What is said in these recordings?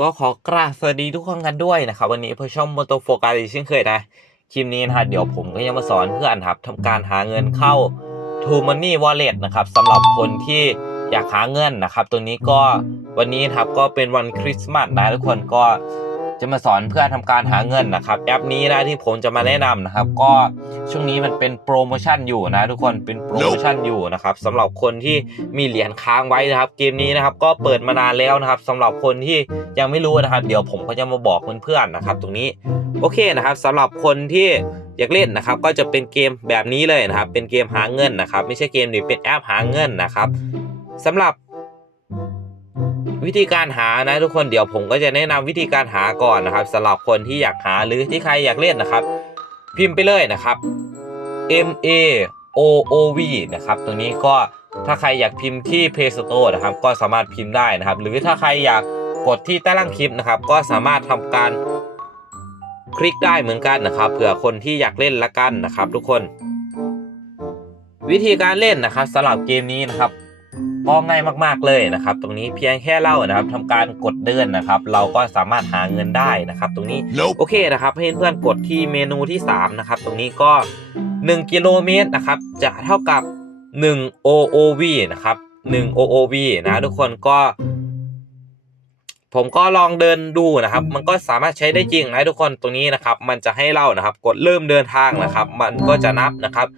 ก็ขอกราบสวัสดีทุกคนกันด้วยนะครับ วันนี้เพื่อช่องมอเตอร์โฟกัสอีกเช่นเคยนะคลิปนี้นะฮะเดี๋ยวผมก็จะมาสอนเพื่อนครับทำการหาเงินเข้า t o Money Wallet นะครับสำหรับคนที่อยากหาเงินนะครับ ตัวนี้ก็วันนี้ครับก็เป็นวันคริสต์มาสนะทุกคนก็ จะมาสอนเพื่อทำการหาเงินนะครับ แอปนี้นะที่ผมจะมาแนะนำนะครับ ก็ช่วงนี้มันเป็นโปรโมชั่นอยู่นะทุกคนเป็นโปรโมชั่นอยู่นะครับสำหรับคนที่มีเหรียญค้างไว้นะครับ เกมนี้นะครับก็เปิดมานานแล้วนะครับสำหรับคนที่ยังไม่รู้นะครับ เดี๋ยวผมก็จะมาบอกเพื่อนๆนะครับ ตรงนี้โอเคนะครับสำหรับคนที่อยากเล่นนะครับก็จะเป็นเกมแบบนี้เลยนะครับ เป็นเกมหาเงินนะครับ ไม่ใช่เกมหรือเป็นแอปหาเงินนะครับสำหรับ วิธีการหานะทุกคนเดี๋ยวผมก็จะแนะนำวิธีการหาก่อนนะครับสำหรับคนที่อยากหาหรือที่ใครอยากเล่นนะครับ พิมพ์ไปเลยนะครับ M A O O V นะครับตรงนี้ก็ถ้าใครอยากพิมพ์ที่ Play Store นะครับ ก็สามารถพิมพ์ได้นะครับ หรือถ้าใครอยากกดที่ใต้ล่างคลิปนะครับ ก็สามารถทำการคลิกได้เหมือนกันนะครับเผื่อคนที่อยากเล่นละกันนะครับ ทุกคน วิธีการเล่นนะครับสำหรับเกมนี้นะครับ ก็ง่ายมากๆเลยนะครับ ตรงนี้เพียงแค่เล่านะครับทำการกดเดินนะครับ เราก็สามารถหาเงินได้นะครับ ตรงนี้ Nope. โอเคนะครับให้เพื่อนๆกดที่เมนูที่3นะครับตรงนี้ก็ 1 กิโลเมตรนะครับจะเท่ากับ 1 OOV นะครับ1 OOV นะทุกคนก็ ผมก็ลองเดินดูนะครับ มันก็สามารถใช้ได้จริงนะทุกคนตรงนี้นะครับ มันจะให้เล่านะครับ กดเริ่มเดินทางนะครับ มันก็จะนับนะครับ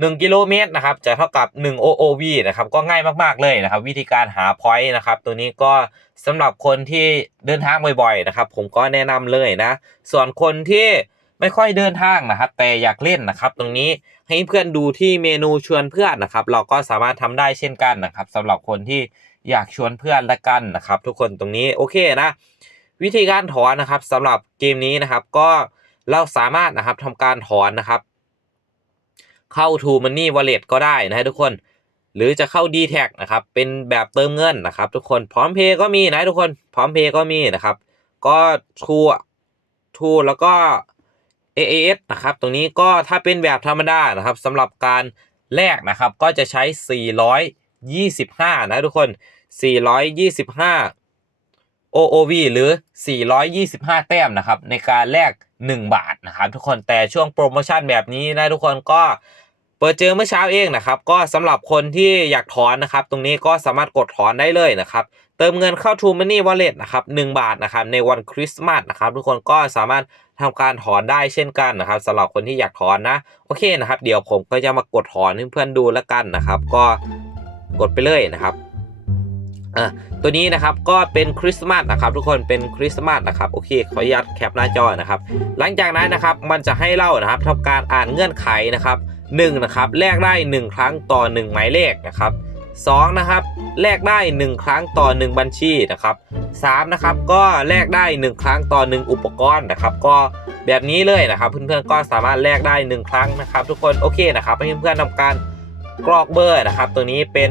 1กิโลเมตรนะครับจะเท่ากับ 1 OOV นะครับก็ง่ายมากๆเลยนะครับ วิธีการหา point นะครับตัวนี้ก็สำหรับคนที่เดินทางบ่อยๆนะครับ ผมก็แนะนำเลยนะ ส่วนคนที่ไม่ค่อยเดินทางนะครับ แต่อยากเล่นนะครับ ตรงนี้ให้เพื่อนดูที่เมนูชวนเพื่อนนะครับ เราก็สามารถทำได้เช่นกันนะครับสำหรับคนที่อยากชวนเพื่อนละกันนะครับ ทุกคนตรงนี้โอเคนะ วิธีการถอนนะครับสำหรับเกมนี้นะครับ ก็เราสามารถนะครับทำการถอนนะครับ เข้า To Money Wallet ก็ได้นะทุกคน หรือจะเข้า d t แทนะครับ เป็นแบบเติมเงินนะครับ ทุกคนพร้อมเพย์ก็มีนะทุกคนพร้อมเพย์ก็มีนะครับ ก็ทูทูแล้วก็ AAS นะครับ ตรงนี้ก็ถ้าเป็นแบบธรรมดานะครับสำหรับการแลกนะครับ ก็จะใช้ 425 นะทุกคน 425 OOV หรือ 425 แต้มนะครับ ในการแลก 1 บาทนะครับ ทุกคนแต่ช่วงโปรโมชั่นแบบนี้นะทุกคนก็เปิดเจอเมื่อเช้าเองนะครับ ก็สำหรับคนที่อยากถอนนะครับ ตรงนี้ก็สามารถกดถอนได้เลยนะครับ เติมเงินเข้า True Money Wallet นะครับ1บาทนะครับในวันคริสต์มาสนะครับ ทุกคนก็สามารถทำการถอนได้เช่นกันนะครับสำหรับคนที่อยากถอนนะโอเคนะครับ เดี๋ยวผมก็จะมากดถอนให้เพื่อนดูแล้วกันนะครับ ก็กดไปเลยนะครับ อะตัวนี้นะครับก็เป็นคริสต์มาสนะครับทุกคนเป็นคริสต์มาสนะครับโอเคขออนุญาตแคปหน้าจอนะครับ หลังจากนั้นนะครับมันจะให้เล่านะครับทำการอ่านเงื่อนไขนะครับ1นะครับแลกได้ 1 ครั้งต่อ 1 หมายเลขนะครับ2นะครับแลกได้ 1 ครั้งต่อ 1 บัญชีนะครับ3นะครับก็แลกได้ 1 ครั้งต่อ 1 อุปกรณ์นะครับก็แบบนี้เลยนะครับ เพื่อนๆก็สามารถแลกได้ 1 ครั้งนะครับ ทุกคนโอเคนะครับให้เพื่อนๆทำการกรอกเบอร์นะครับตัวนี้เป็น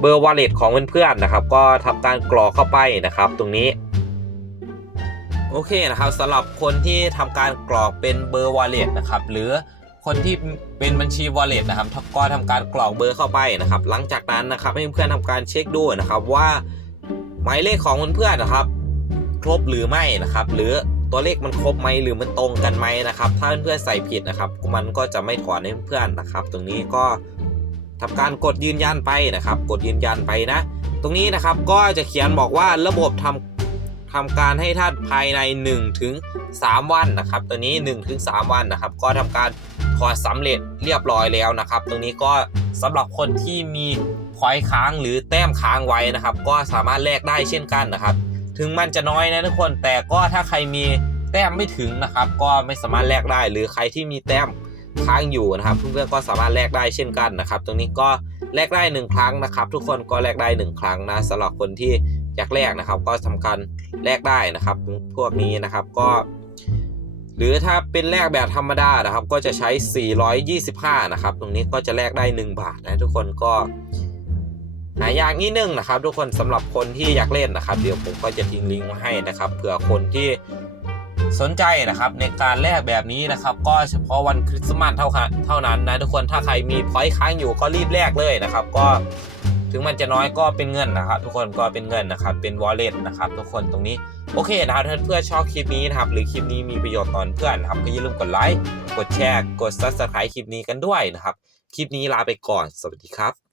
เบอร์ wallet ของเพื่อนๆนะครับ ก็ทำการกรอกเข้าไปนะครับ ตรงนี้ โอเคนะครับสำหรับคนที่ทำการกรอกเป็นเบอร์ wallet นะครับ หรือคนที่เป็นบัญชี wallet นะครับก็ทำการกรอกเบอร์เข้าไปนะครับ หลังจากนั้นนะครับให้เพื่อนๆทำการเช็คดูนะครับว่าหมายเลขของเพื่อนๆนะครับ ครบหรือไม่นะครับ หรือตัวเลขมันครบไหมหรือมันตรงกันไหมนะครับ ถ้าเพื่อนๆใส่ผิดนะครับ มันก็จะไม่ถอนให้เพื่อนนะครับ ตรงนี้ก็ ทำการกดยืนยันไปนะครับ กดยืนยันไปนะ ตรงนี้นะครับก็จะเขียนบอกว่าระบบทำทำการให้ท่านภายใน1ถึง3วันนะครับ ตัวนี้1ถึง3วันนะครับ ก็ทำการถอดสำเร็จเรียบร้อยแล้วนะครับ ตรงนี้ก็สำหรับคนที่มีพอยค้างหรือแต้มค้างไว้นะครับ ก็สามารถแลกได้เช่นกันนะครับ ถึงมันจะน้อยนะทุกคนแต่ก็ถ้าใครมีแต้มไม่ถึงนะครับ ก็ไม่สามารถแลกได้ หรือใครที่มีแต้ม ค้างอยู่นะครับเพื่อนๆก็สามารถแลกได้เช่นกันนะครับ ตรงนี้ก็แลกได้หนึ่งครั้งนะครับ ทุกคนก็แลกได้หนึ่งครั้งนะสำหรับคนที่อยากแลกนะครับ ก็สำคัญแลกได้นะครับ พวกนี้นะครับก็ หรือถ้าเป็นแลกแบบธรรมดานะครับ ก็จะใช้ 425 นะครับ ตรงนี้ก็จะแลกได้ 1 บาทนะทุกคนก็หายากนิดนึงนะครับ ทุกคนสำหรับคนที่อยากเล่นนะครับ เดี๋ยวผมก็จะทิ้งลิงก์มาให้นะครับเผื่อคนที่ สนใจนะครับในการแลกแบบนี้นะครับ ก็เฉพาะวันคริสต์มาสเท่าเท่านั้นนะทุกคนถ้าใครมีพอยต์ค้างอยู่ก็รีบแลกเลยนะครับ ก็ถึงมันจะน้อยก็เป็นเงินนะครับ ทุกคนก็เป็นเงินนะครับ เป็น wallet นะครับ ทุกคนตรงนี้โอเคนะครับถ้าเพื่อนชอบคลิปนี้นะครับ หรือคลิปนี้มีประโยชน์ตอนเพื่อนนะครับก็อย่าลืมกดไลค์กดแชร์กด subscribe คลิปนี้กันด้วยนะครับ คลิปนี้ลาไปก่อนสวัสดีครับ